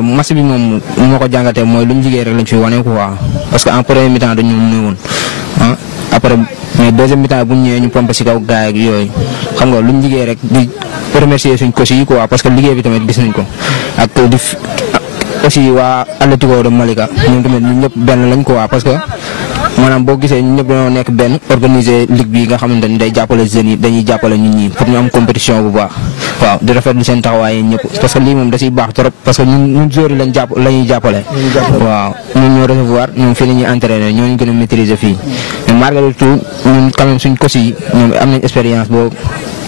match bi moom nu ma ko jàngatee mooy lu ñu liggéey rek lañ fi wane quoi parce que en premier mi-temps dañu mëne woon après mais deuxième mi-temps bu ñu ñëwee ñu pompé si kaw gaay ak yooyu xam nga lu ñu liggéey rek di remercier suñ coach yi quoi parce que liggéey bi tamit gis nañ ko ak di aussi waa Atlético de Malika ñoom tamit ñun ñëpp benn lañ quoi parce que maanaam boo gisee ñun ñëpp dañoo nekk benn organiser ligue bi nga xamante ni day jàppale jeunes yi dañuy jàppale ñun ñi pour ñu am compétition bu baax waaw di rafetlu seen taxawaay ñëpp parce que lii moom da ciy baax trop parce que ñun joueurs yi la ñuy jàppale waaw ñun ñoo recevoir ñoom fii la ñuy entraîner ñoo ñu gën a maîtriser fii mais malgré tout ñun quand même suñ coach yi ñoom am nañ expérience boobu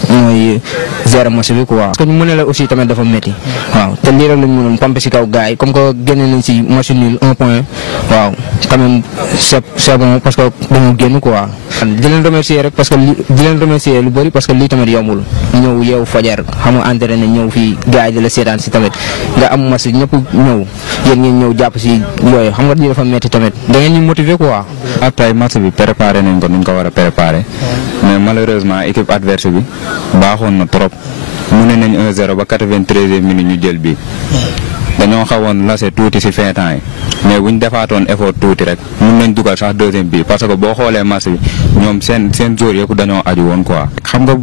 mooy gérer match bi quoi. parce que ñu mën la aussi tamit dafa métti waaw te lii rek lañ mënoon pomper si kaw gars yi comme que génne nañ si match nul 1 point waaw quand même c'est bon parce que dañoo génn quoi. di leen remercier rek parce que di leen remercier lu bëri parce que lii tamit yombul ñëw yeewu fajar xam nga entraîné ñëw fii gars yi di la seetaan si tamit nga am match ñëpp ñëw yéen ngeen ñëw jàpp si yooyu xam nga lii dafa métti tamit da ngeen ñu motiver quoi. après match bi préparé nañ ko nuñ ko war a préparé mais malheureusement équipe adverse bi baaxoon na trop mu ne nañ 1-0 ba 93e minute ñu jël bi dañoo xawoon lase tuuti si fin temps yi mais buñ defaatoon effort tuuti rek mun nañ dugal sax deuxième bi parce que boo xoolee match bi ñoom seen joueurs yëpp dañoo aju woon quoi. xam nga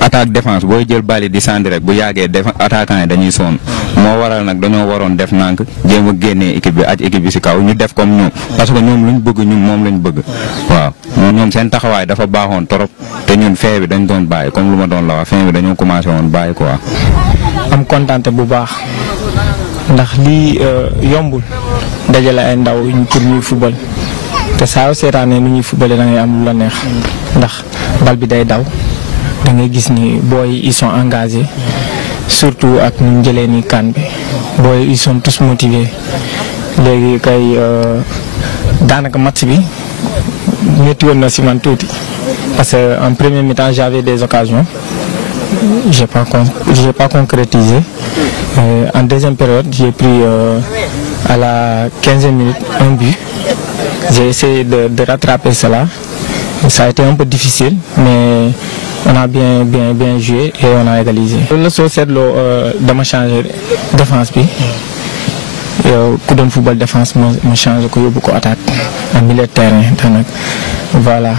attaque défense booy jël bali di sànni rek bu yàggee attaquant yi dañuy sonn moo waral nag dañoo waroon def nànk jéem a génnee équipe bi aj équipe bi si kaw ñu def comme ñoom parce que ñoom luñ bëgg ñun moom lañ bëgg waaw ñoom seen taxawaay dafa baaxoon trop te ñun fin bi dañ doon bàyyi comme lu ma doon la wax fin bi dañoo commencé woon bàyyi quoi. am kontaante bu baax ndax lii yombul dajale ay ndaw pour ñuy football te saa yoo seetaanee nu ñuy footballé da ngay am lu la neex ndax bal bi day daw da ngay gis ni booy ils sont engagés surtout ak ñu jëlee ni kan bi booy ils sont tous motivés léegi kay daanaka match bi métti woon na si man tuuti parce que en premier mi-temps j'avais des occasions j'ai pas concrétisé. En deuxième période, j'ai pris à la 15e minute un but. J'ai essayé de rattraper cela. Ça a été un peu difficile, mais on a bien joué et on a égalisé. Le saut c'est de me changer défense bi. Ku doon football défense ma changer ko yóbbu ko attaque en milieu de terrain daanaka voilà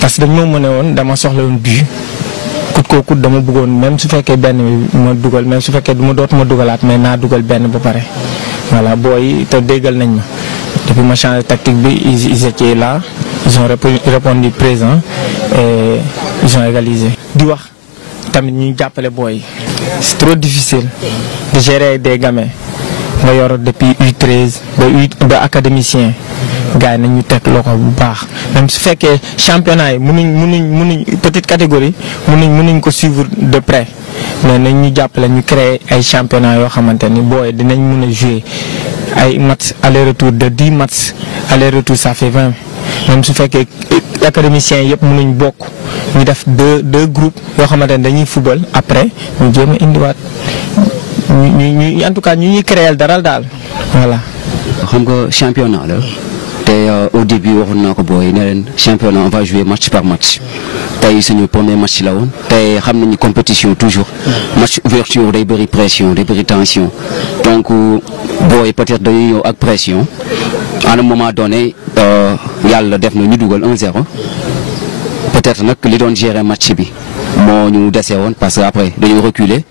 parce que dañu ma mëne woon dama soxla woon but. kut dama bëggoon même su fekkee benn bi ma dugal même su fekkee dootuma dugalaat mais naa dugal benn ba pare voilà booy te déggal nañ ma depuis ma changé tactique bi ils étaient là ils ont répondu présent et ils ont égalisé. di wax tamit ñu jàppale booy c'est trop difficile de gérer des gamins nga yor depuis U13 ba académicien gars yi nañu teg loxo bu baax même su fekkee championnat yi mënuñ petite catégorie mënuñ ko suivre de près mais nañ ñu jàppale ñu créer ay championnat yoo xamante ni booy dinañ mën a jouer ay match aller-retour de 10 matchs aller-retour ça fait 20 même su fekkee académiciens yëpp mënuñ bokk ñu def deux groupes yoo xamante ni dañuy football après ñu jéem a indiwaat ñu en tout cas ñu ñuy créer dara daal voilà. xam nga championnat la. au début waxoon naa ko booy ne leen championnat on va jouer match par match tey suñu premier match la woon tey xam nañu compétition toujours match ouverture day bëri pression day bëri tension donc booy peut-être dañuy ñëw ak pression à un moment donné yàlla def na ñu dugal 1-0 peut-être nag li doon gérer match bi moo ñu dese woon parce que après dañu reculer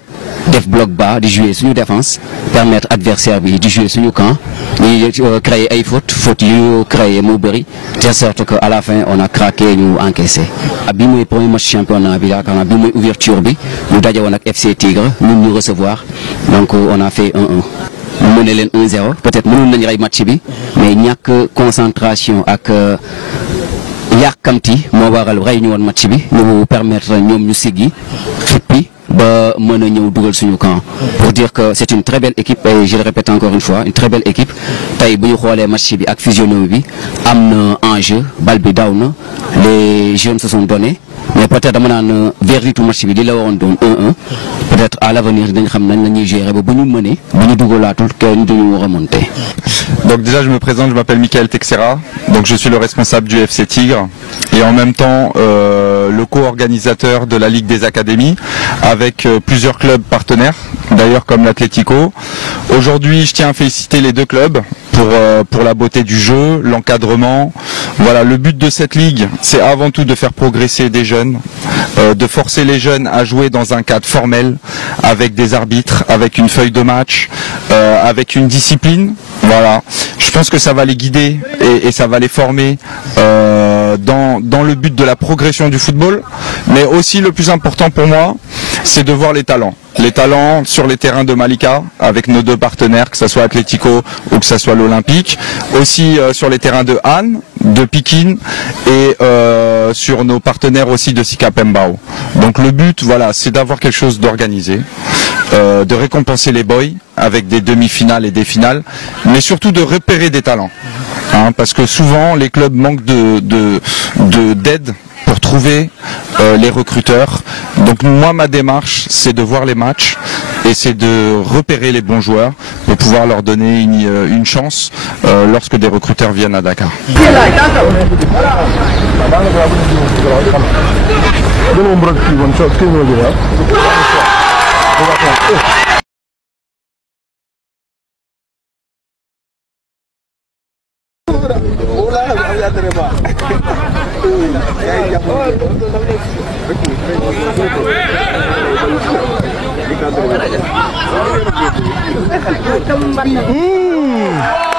def bloc bas di jouer suñu défense permettre adversaire bi di jouer suñu camp ñuy créer ay fautes yu créer moo bëri de sorte que à la fin on a craqué ñu encaissé. bi mooy premier match championnat bi yaakaar naa bi mooy ouverture bi ñu daje woon ak FC Tigre ñun ñu recevoir donc on a fait 1-1 mu mëne leen 1-0 peut-être mënoon nañu rey match bi mais ñàkk concentration ak yàkkamti moo waral rey ñu woon match bi ñu permettre ñoom ñu siggi xippi ba mën a ñëw dugal suñu camp pour dire que c'est une très belle équipe et je le répète encore une fois une très belle équipe tey bu ñu xoolee match bi ak physionomie bi am na enjeu bal bi daw na les jeunes se sont donnés mais peut-être dama naan verdict match bi li la waroon doon 1-1 peut-être à l'avenir dañ xam nañ la ñuy gérer ba ñu mënee ba ñu dugalaatul kenn duñu remonter. Donc déjà je me présente, je m'appelle Michael Texera, donc je suis le responsable du FC Tigre et en même temps le co-organisateur de la Ligue des Académies avec plusieurs clubs partenaires, d'ailleurs comme l'Atlético. Aujourd'hui je tiens à féliciter les deux clubs pour la beauté du jeu, l'encadrement. Voilà, le but de cette ligue, c'est avant tout de faire progresser des jeunes, de forcer les jeunes à jouer dans un cadre formel, avec des arbitres, avec une feuille de match, avec une discipline. Voilà, je pense que ça va les guider et ça va les former dans le but de la progression du football. Mais aussi le plus important pour moi, c'est de voir les talents. Les talents sur les terrains de Malika, avec nos deux partenaires, que ce soit Atlético ou que ce soit l'Olympique. Aussi sur les terrains de Han, de Pikin et sur nos partenaires aussi de Sika Pembao. Donc le but, voilà, c'est d'avoir quelque chose d'organisé, de récompenser les boys avec des demi-finales et des finales, mais surtout de repérer des talents. Hein, parce que souvent les clubs manquent d'aide pour trouver les recruteurs. Donc moi ma démarche c'est de voir les matchs et c'est de repérer les bons joueurs pour pouvoir leur donner une chance lorsque des recruteurs viennent à Dakar. Mmh.